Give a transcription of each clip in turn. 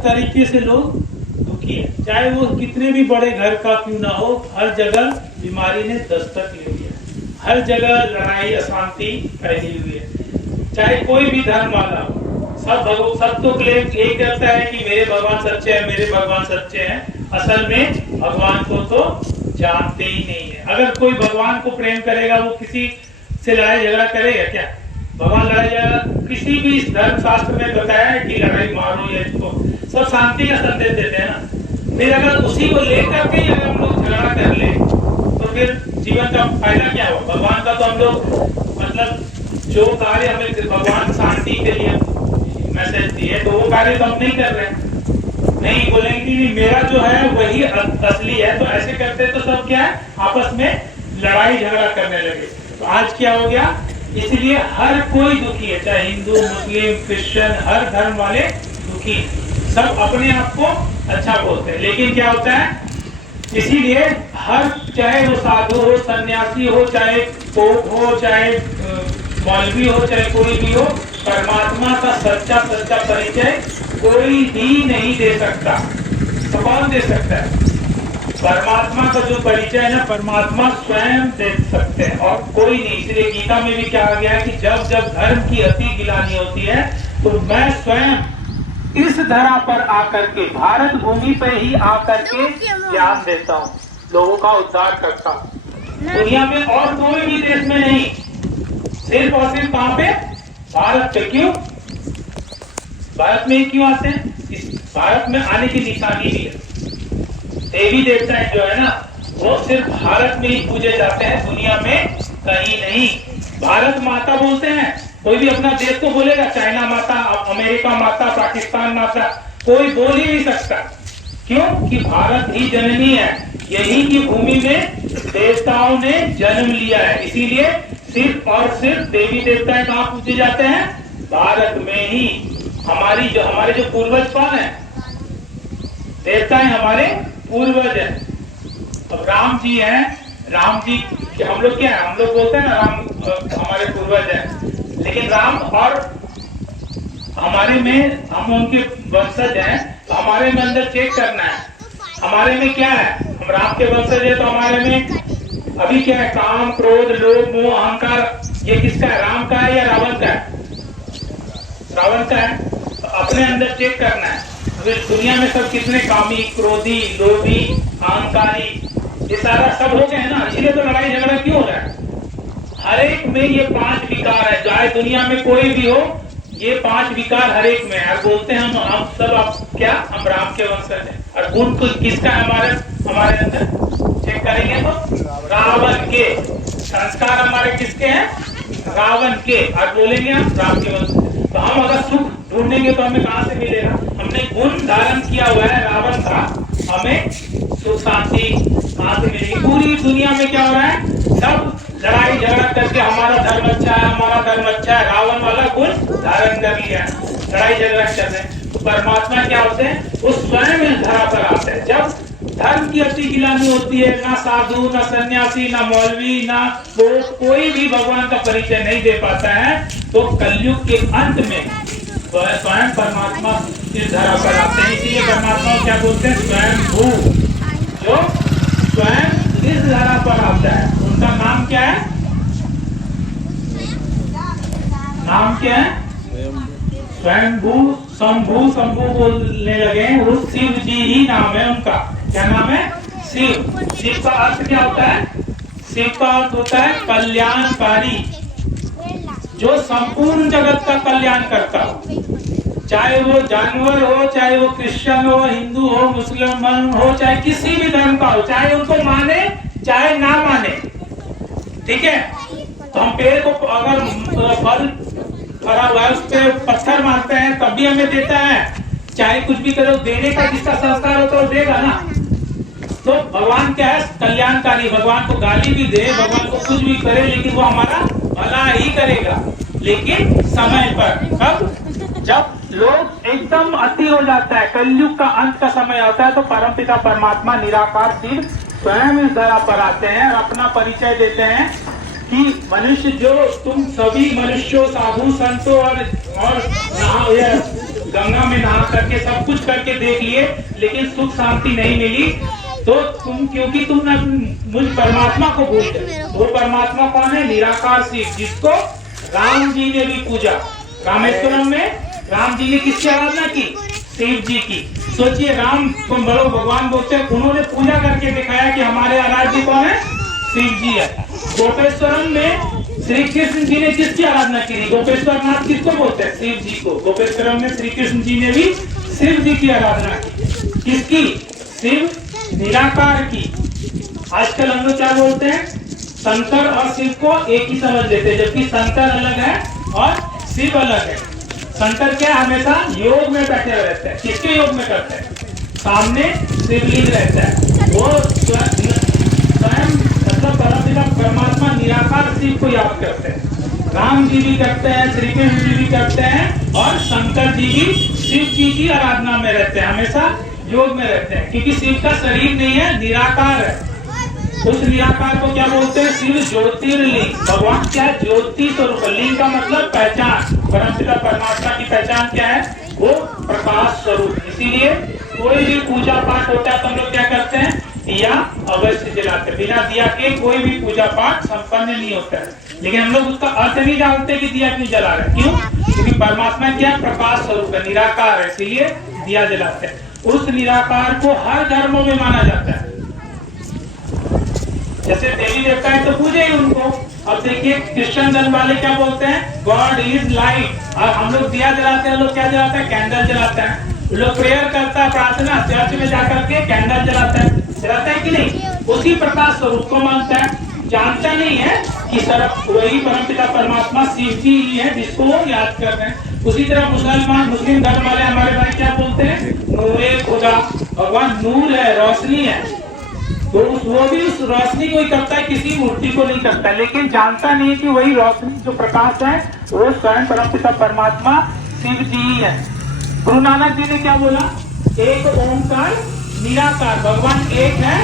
तरीके से लोग दुखी है, चाहे वो कितने भी बड़े घर का क्यों ना हो, हर जगह बीमारी ने दस्तक ली हुई है, हर जगह लड़ाई अशांति फैली हुई है, चाहे कोई भी धर्म वाला हो, सब तो क्लेम यही करता है कि मेरे भगवान सच्चे हैं, मेरे भगवान सच्चे हैं। असल में भगवान को तो जानते ही नहीं है। अगर कोई भगवान को प्रेम करेगा वो किसी से लड़ाई झगड़ा करेगा क्या? भगवान लड़ाई झगड़ा किसी भी धर्म शास्त्र में बताया है कि लड़ाई मारो या इसको, सब शांति का संदेश देते हैं ना। फिर अगर उसी को लेकर के अगर हम लोग झगड़ा कर ले तो फिर जीवन का फायदा क्या हो? भगवान का तो हम लोग मतलब जो कार्य हमें भगवान शांति के लिए मैसेज दिए तो वो कार्य तो हम नहीं कर रहे हैं। नहीं बोलेंगे कि मेरा जो है वही असली है, तो ऐसे करते तो सब क्या है आपस में लड़ाई झगड़ा करने लगे। तो आज क्या हो गया, इसलिए हर कोई दुखी है, चाहे हिंदू मुस्लिम क्रिश्चियन, हर धर्म वाले दुखी, सब अपने आप को अच्छा बोलते हैं। लेकिन क्या होता है, इसीलिए हर चाहे वो साधु हो, सन्यासी हो, चाहे पोप हो, चाहे मौलवी हो, चाहे कोई भी हो, परमात्मा का सच्चा परिचय कोई भी नहीं दे सकता। तो कौन दे सकता है? परमात्मा का जो परिचय है ना, परमात्मा स्वयं दे सकते हैं और कोई नहीं। इसलिए गीता में भी क्या आ गया है कि जब जब धर्म की अति गिलानी होती है तो मैं स्वयं इस धरा पर आकर के, भारत भूमि पर ही आकर के ज्ञान देता हूँ, लोगों का उद्धार करता हूँ। दुनिया में और कोई भी देश में नहीं, सिर्फ और सिर्फ कहाँ पे? भारत पे। क्यों भारत में ही क्यों आते हैं? इस भारत में आने की निशानी भी है। देवी देवता जो है ना वो सिर्फ भारत में ही पूजे जाते हैं, दुनिया में कहीं नहीं। भारत माता बोलते हैं, कोई भी अपना देश को बोलेगा चाइना माता, अमेरिका माता, पाकिस्तान माता, कोई बोल ही नहीं सकता। क्यों? कि भारत ही जननी है, यही की भूमि में देवताओं ने जन्म लिया है। इसीलिए सिर्फ और सिर्फ देवी देवताएं कहाँ पूजे जाते हैं? भारत में ही। हमारे जो पूर्वज कौन है? देवताएं हमारे पूर्वज हैं। अब राम जी हैं, राम जी हम लोग क्या है, हम लोग बोलते हैं ना राम हमारे पूर्वज हैं, लेकिन राम और हमारे में हम उनके वंशज हैं, तो हमारे में अंदर चेक करना है हमारे में क्या है। हम राम के वंशज है तो हमारे में अभी क्या है? काम, क्रोध, लोभ, मोह, अहंकार, ये किसका है? राम का है या रावण का है? रावण का है। तो अपने अंदर चेक करना है। अभी दुनिया में सब कितने कामी, क्रोधी, लोभी, अहंकारी, ये सारा सब हो गए ना, इसलिए तो लड़ाई झगड़ा क्यों हो रहा है? हर एक में ये 5 विकार है, चाहे दुनिया में कोई भी हो, ये 5 विकार हर एक में है। और बोलते हैं हम सब आप क्या? हम राम के वंशज हैं। और गुण किसका है हमारे अंदर? चेक करेंगे तो रावण के। संस्कार हमारे किसके हैं? रावण के। और बोलेंगे हम राम के वंश। तो हम अगर सुख ढूंढेंगे तो हमें कहाँ से मिलेगा? हमने गुण धारण किया हुआ है रावण का, हमें सुख शांति कहाँ से मिलेगी? पूरी दुनिया में क्या हो रहा है? सब लड़ाई झगड़ा करके हमारा धर्म अच्छा है, हमारा धर्म अच्छा है, रावण वाला गुण धारण कर लिया, लड़ाई झगड़ा कर रहे हैं। तो परमात्मा क्या होते हैं? वो स्वयं इस धरा पर आते हैं। जब धर्म की अति गिलानी होती है, ना साधु, ना सन्यासी, ना मौलवी, ना कोई भी भगवान का परिचय नहीं दे पाता है, तो कलयुग के अंत में स्वयं परमात्मा इस धरा पर आते हैं। इसीलिए परमात्मा क्या बोलते हैं? स्वयं भू, जो स्वयं इस धरा पर आता है। उनका नाम क्या है? नाम क्या है? स्वयंभू, शंभू बोलने लगे, वो शिव जी ही नाम है उनका। क्या नाम है? शिव। शिव का अर्थ क्या होता है? शिव का अर्थ होता है कल्याणकारी, जो संपूर्ण जगत का कल्याण करता हो। चाहे वो जानवर हो, चाहे वो क्रिश्चियन हो, हिंदू हो, मुसलमान हो, चाहे किसी भी धर्म का हो, चाहे उनको माने चाहे ना माने, ठीक है? तो हम पेड़ को अगर फल भरा हुआ है उस पे पत्थर मारते हैं तब भी हमें देता है। चाहे कुछ भी करो, देने का जिसका संस्कार होता है वो देगा ना। तो भगवान क्या है? कल्याणकारी। भगवान को गाली भी दे, भगवान को कुछ भी करे, लेकिन वो हमारा भला ही करेगा, लेकिन समय पर। कब? जब लोग एकदम अति हो जाता है, कलयुग का अंत का समय आता है, तो परमपिता परमात्मा निराकार शिव स्वयं इस धरा पर आते हैं और अपना परिचय देते हैं कि मनुष्य, जो तुम सभी मनुष्यों, साधु संतों और गंगा में नहा करके सब कुछ करके देख लिए, लेकिन सुख शांति नहीं मिली, तो तुम क्योंकि तुमने मुझ परमात्मा को भूल गए। वो परमात्मा कौन है? निराकार शिव, जिसको राम जी ने भी पूजा। रामेश्वरम में राम जी ने किसकी आराधना की? शिव जी की। सोचिए, राम को बड़ो भगवान बोलते हैं, उन्होंने पूजा करके दिखाया कि हमारे आराध्य कौन है? शिव जी है। गोपेश्वरम में श्री कृष्ण जी ने किसकी आराधना की? गोपेश्वर नाथ किसको बोलते हैं? शिव जी को। गोपेश्वरम में श्री कृष्ण जी ने भी शिव जी की आराधना की। किसकी? शिव निराकार की। आजकल हम लोग क्या बोलते हैं? शंकर और शिव को एक ही समझ लेते हैं, जबकि शंकर अलग है और शिव अलग है। शंकर क्या हमेशा योग में बैठे रहते हैं। किसके योग में करते हैं? सामने शिवलिंग रहता है, वो स्वयं मतलब परमपिता परमात्मा निराकार शिव को याद करते हैं। राम जी भी करते हैं, श्री कृष्ण जी भी करते हैं, और शंकर जी भी शिव जी की आराधना में रहते हैं, हमेशा योग में रहते हैं, क्योंकि शिव का शरीर नहीं है, निराकार है। उस निराकार को क्या बोलते हैं? शिव ज्योतिर्लिंग। भगवान क्या? ज्योति स्वरूप। लिंग का मतलब पहचान। परमपिता परमात्मा की पहचान क्या है? वो प्रकाश स्वरूप। इसीलिए कोई भी पूजा पाठ होता है तो हम लोग क्या करते हैं? दिया अवश्य जलाते। बिना दिया के कोई भी पूजा पाठ संपन्न नहीं होता है। लेकिन हम लोग उसका अर्थ नहीं जानते कि दिया क्यों जला रहे हैं। क्यों? क्योंकि परमात्मा क्या? प्रकाश स्वरूप है, निराकार है, इसीलिए दिया जलाते हैं। उस निराकार को हर धर्मों में माना जाता है। जैसे देवी देवता है तो पूजे ही उनको। अब देखिए, क्रिश्चियन धर्म वाले क्या बोलते हैं? God is light. और हम लोग दिया जलाते हैं, लोग क्या जलाते हैं? कैंडल जलाते हैं। लोग प्रेयर करता है, प्रार्थना चर्च में जाकर के कैंडल जलाता है कि नहीं? उसी प्रकाश स्वरूप को मानता है, जानता नहीं है कि सिर्फ वही परमपिता परमात्मा शिव जी ही है जिसको वो याद कर रहे हैं। उसी तरह मुस्लिम धर्म वाले हमारे भाई क्या बोलते हैं? नूरे खुदा। भगवान नूर है, रोशनी है, तो वो भी उस रोशनी को ही करता है, किसी मूर्ति को नहीं करता, लेकिन जानता नहीं कि वही रोशनी जो प्रकाश है वो स्वयं परमपिता परमात्मा शिव जी ही है। गुरु नानक जी ने क्या बोला? एक ओंकार निराकार। भगवान एक है,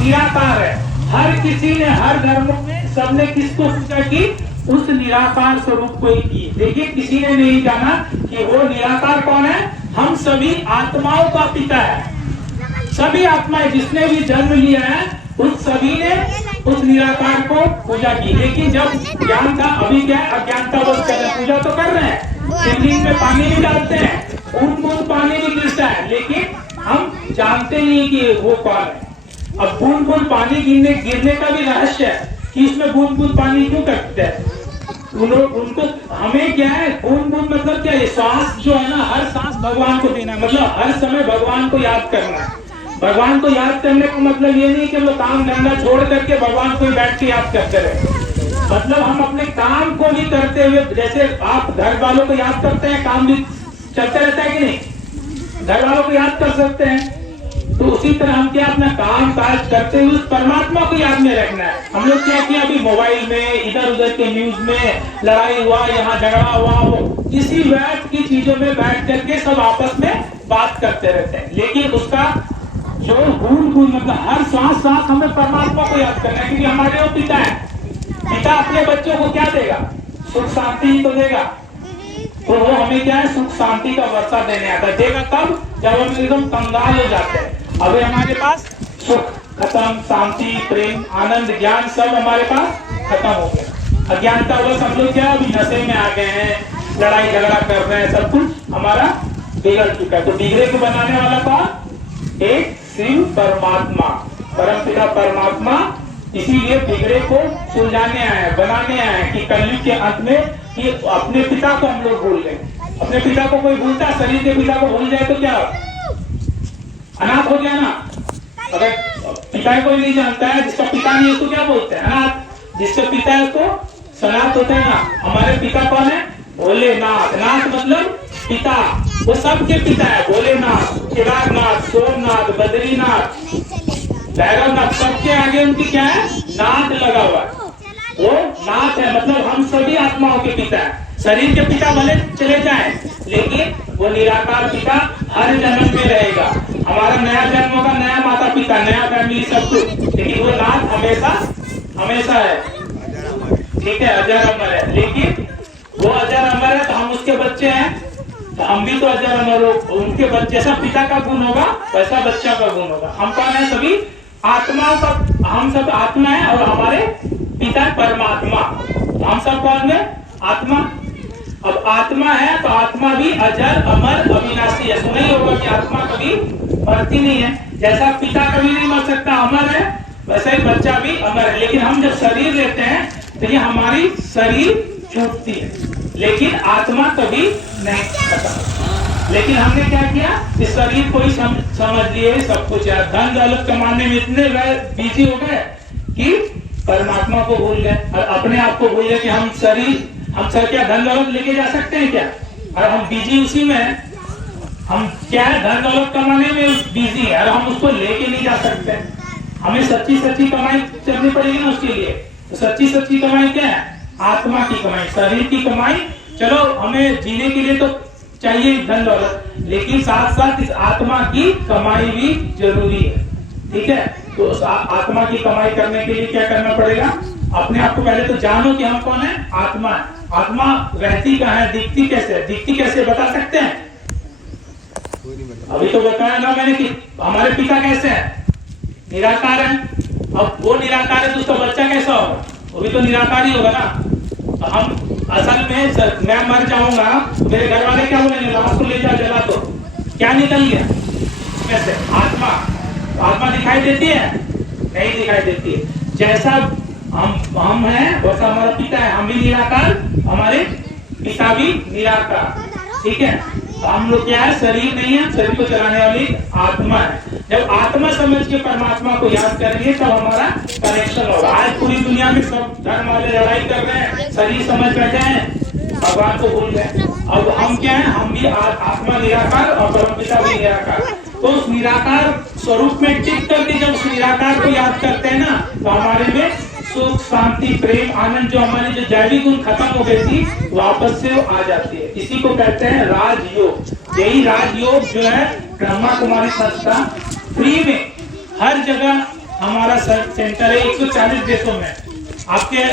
निराकार है। हर किसी ने, हर धर्मों में सबने किसको पूजा की? उस निराकार स्वरूप को ही की। देखिए, किसी ने नहीं जाना कि वो निराकार कौन है? हम सभी आत्माओं का पिता है। सभी आत्माएं जिसने भी जन्म लिया है, उस सभी ने उस निराकार को पूजा की। लेकिन जब ज्ञान था, अभी क्या है? अज्ञानता बोध कर रहे हैं। पूजा तो कर रहे हैं, शिवलिंग में पानी भी डालते हैं, बूंद बूंद पानी भी गिरता है, लेकिन हम जानते नहीं कि वो कौन है। अब बूंद बूंद पानी गिरने का भी रहस्य है कि इसमें बूंद बूंद पानी क्यों करते हैं उनको। हमें क्या है? बूंद बूंद मतलब क्या है? श्वास जो है ना, हर सांस भगवान को देना है, मतलब हर समय भगवान को याद करना है। भगवान को याद करने का मतलब ये नहीं कि वो काम धंधा छोड़ करके भगवान को बैठ के याद करते रहे। मतलब हम अपने काम को भी करते हुए, जैसे आप घर वालों को याद करते हैं, काम भी चलता रहता है कि नहीं? घर वालों को याद कर सकते हैं, तो उसी तरह हम क्या अपना काम काज करते हुए उस परमात्मा को याद में रखना है। हम लोग क्या किया? अभी मोबाइल में इधर उधर के न्यूज में लड़ाई हुआ, यहाँ झगड़ा हुआ, वो इसी वैट की चीजों में बैठ करके सब आपस में बात करते रहते हैं। लेकिन उसका जो बूंद बूंद मतलब हर सांस सांस हमें परमात्मा को याद करना है, क्योंकि हमारे वो पिता है। पिता अपने बच्चों को क्या देगा? सुख शांति ही तो देगा। तो वो हमें क्या है? सुख शांति का वर्षा देने आता है। देगा तब जब हम एकदम कंगाल हो जाते हैं। अभी हमारे पास सुख खत्म, शांति, प्रेम, आनंद, ज्ञान सब हमारे पास खत्म हो गया। अज्ञानता बस हम लोग क्या अभी नशे में आ गए हैं, लड़ाई झगड़ा कर रहे हैं, सब कुछ हमारा बिगड़ चुका है। तो बिगड़े को बनाने वाला कौन? एक शिव परमात्मा, परमपिता परमात्मा। इसीलिए बिगड़े को सुलझाने आए हैं, बनाने आए हैं कि कलयुग के अंत में कि अपने पिता को हम लोग भूल गए। अपने पिता को कोई भूलता, शरीर के पिता को भूल जाए तो क्या अनाथ हो गया ना। अगर पिता कोई नहीं जानता है, जिसका पिता नहीं है उसको क्या बोलते हैं? अनाथ। जिसका पिता है उसको सनात होता है ना। हमारे पिता कौन है? भोलेनाथ। नाथ मतलब पिता, वो सबके पिता है। भोलेनाथ, केदारनाथ, सोमनाथ, बद्रीनाथ, भैरवनाथ, सबके आगे उनकी क्या है? नाथ लगा हुआ है। वो नाथ है, मतलब हम सभी आत्माओं के पिता है। शरीर के पिता भले चले जाएं, लेकिन वो निराकार पिता हर जन्म में रहेगा। हमारा नया जन्म होगा, नया माता पिता, नया फैमिली, सब कुछ, लेकिन वो नाथ हमेशा हमेशा है। ठीक है, अजर अमर है। लेकिन वो अजर अमर है तो हम उसके बच्चे हैं, तो हम भी तो अजर अमर हो, उनके जैसा पिता का गुण होगा वैसा बच्चा का गुण होगा। हम कौन है? सभी आत्माओं का, हम सब आत्मा है और हमारे पिता परमात्मा। हम सब कौन है? आत्मा। अब आत्मा है तो आत्मा भी अजर अमर अविनाशी है। सुना ही होगा कि आत्मा कभी मरती नहीं है। जैसा पिता कभी नहीं मर सकता, अमर है, वैसा ही बच्चा भी अमर है। लेकिन हम जब शरीर लेते हैं तो ये हमारी शरीर छूटती है, लेकिन आत्मा कभी नहीं खत्म। लेकिन हमने क्या किया? इस शरीर को ही समझ लिए सब कुछ है। धन दौलत कमाने में इतने बिजी हो गए कि परमात्मा को भूल गए और अपने आप को भूल गए कि हम सर क्या धन दौलत लेके जा सकते हैं क्या? और हम बिजी उसी में, हम क्या है धन दौलत कमाने में बिजी है और हम उसको लेके नहीं जा सकते। हमें सच्ची सच्ची कमाई करनी पड़ेगी ना उसके लिए। तो सच्ची सच्ची कमाई क्या है? आत्मा की कमाई, शरीर की कमाई। चलो हमें जीने के लिए तो चाहिए धन दौलत, लेकिन साथ साथ इस आत्मा की कमाई भी जरूरी है। ठीक है, तो आत्मा की कमाई करने के लिए क्या करना पड़ेगा? अपने आप को पहले तो जानो कि हम कौन है? आत्मा है। आत्मा रहती कहाँ है? दिखती कैसे है? दिखती कैसे बता सकते हैं? अभी तो बताया ना मैंने कि हमारे पिता कैसे हैं? निराकार है। अब वो निराकार है तो उसका बच्चा कैसा होगा? वो भी तो निराकार ही होगा ना। तो हम असल में मैं मर जाऊंगा, मेरे घर वाले क्या बोलेंगे? लाश को ले जाओ जला दो। क्या निकल गया इसमें से? आत्मा। तो आत्मा दिखाई देती है? नहीं दिखाई देती है। जैसा हम हैं वैसा हमारा पिता है। हम भी निराकार, हमारे पिता भी निराकार। ठीक है, तो हम लोग क्या है? शरीर नहीं है, शरीर को चलाने वाली आत्मा है। जब आत्मा समझ के परमात्मा को याद करेंगे तब हमारा कनेक्शन होगा। आज पूरी दुनिया में सब धर्म वाले लड़ाई कर रहे हैं, शरीर समझ बैठे हैं, भगवान को भूल गए। अब हम क्या है? हम भी आत्मा निराकार और परमपिता भी निराकार। तो उस निराकार स्वरूप में टिक करके जब उस निराकार को याद करते हैं ना, तो हमारे में सुख शांति प्रेम आनंद, जो हमारी जो जैविक गुण खत्म हो गई थी, वापस से वो आ जाती है। इसी को कहते हैं राजयोग। यही राजयोग जो है ब्रह्मा कुमारी संस्था फ्री में हर जगह हमारा सेंटर है। 140 देशों में, आपके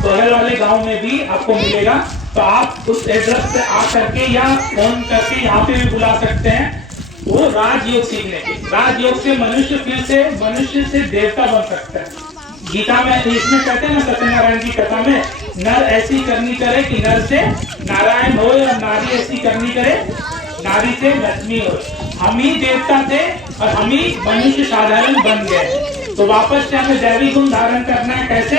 बगल वाले गांव में भी आपको मिलेगा। तो आप उस एड्रेस पे आ करके या फोन करके यहाँ पे भी बुला सकते हैं वो राजयोग सीखने के। राजयोग से मनुष्य से देवता बन सकता है। गीता में इसमें कहते हैं ना, सत्यनारायण की कथा में, नर ऐसी करनी करे कि नर से नारायण हो, या नारी ऐसी करनी करे नारी से लक्ष्मी हो। हम ही देवता थे और हम ही मनुष्य साधारण बन गए। तो वापस से हमें दैवी गुण धारण करना है। कैसे?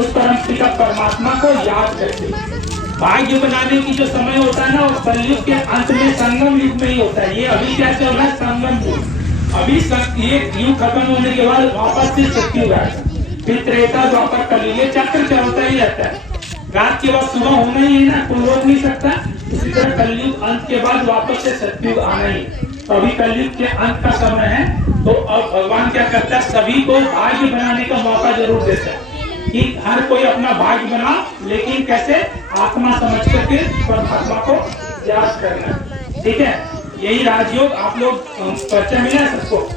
उस परम पिता परमात्मा को याद करके। भाग्य बनाने की जो समय होता है ना, वो कलयुग के अंत में संगम युग में ही होता है। ये अभी क्या चल रहा है? संगम युग। अभी ये युग खत्म होने के बाद वापस से सत्युग आएगा, फिर त्रेता द्वापर कलयुग। ये चक्र चलता ही रहता है। रात के बाद सुबह होना ही है ना, कोई रोक नहीं सकता। इसी तरह कलयुग अंत के बाद वापस से सत्युग आना ही। तो अभी कलयुग के अंत का समय है। तो अब भगवान क्या करता है? सभी को भाग्य बनाने का मौका जरूर देता है कि हर कोई अपना भाग्य बना, लेकिन कैसे? आत्मा समझ करके परमात्मा को याद करना। ठीक है, यही राजयोग। आप लोग पर्चा मिला है सबको?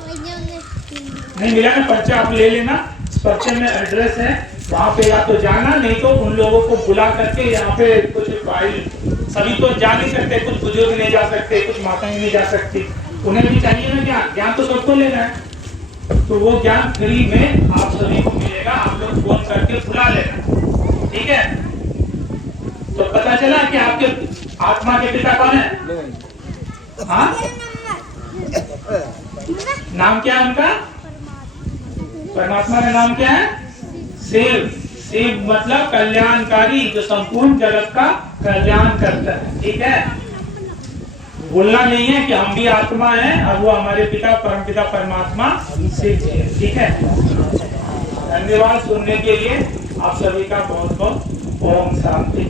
नहीं मिला ना? पर्चा आप ले लेना। पर्चे में एड्रेस है, वहाँ पे या तो जाना, नहीं तो उन लोगों को बुला करके यहाँ पे कुछ फाइल, सभी तो जा नहीं सकते, कुछ बुजुर्ग नहीं जा सकते, कुछ माताएं नहीं जा सकती, उन्हें भी चाहिए ना ज्ञान। ज्ञान तो सबको लेना है। तो वो ज्ञान फ्री में आप सभी को मिलेगा। आप लोग फोन करके बुला लेना। ठीक है, तो पता चला कि आपके आत्मा के पिता कौन है? हाँ, नाम क्या है उनका? परमात्मा का नाम क्या है? शिव। शिव मतलब कल्याणकारी, जो संपूर्ण जगत का कल्याण करता है। ठीक है, भूलना नहीं है कि हम भी आत्मा हैं और वो हमारे पिता परमपिता परमात्मा शिव जी है। ठीक है, धन्यवाद सुनने के लिए। आप सभी का बहुत बहुत ओम शांति।